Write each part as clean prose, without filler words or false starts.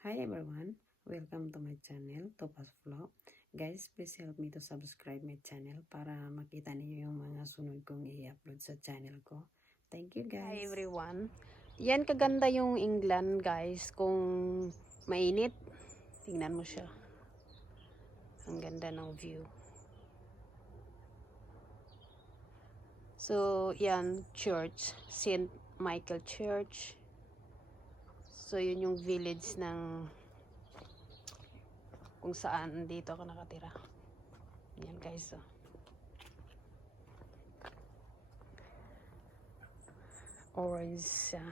Hi everyone, welcome to my channel, Topas Vlog. Guys, please help me to subscribe my channel para makita niyo yung mga sunod kong i-upload sa channel ko. Thank you guys. Hi everyone. Yan kaganda yung England guys. Kung mainit, tingnan mo siya. Ang ganda ng view. So, yan, church. St. Michael Church. So, yun yung village ng kung saan dito ako nakatira. Yan guys, oh. Orange siya.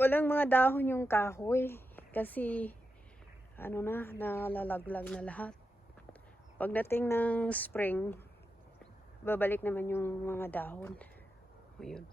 Walang mga dahon yung kahoy. Kasi, nalalaglag na lahat. Pagdating ng spring, babalik naman yung mga dahon. Ayun.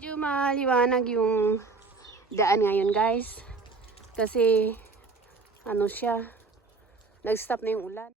Medyo maliwanag yung daan ngayon guys. Kasi, nag-stop na yung ulan.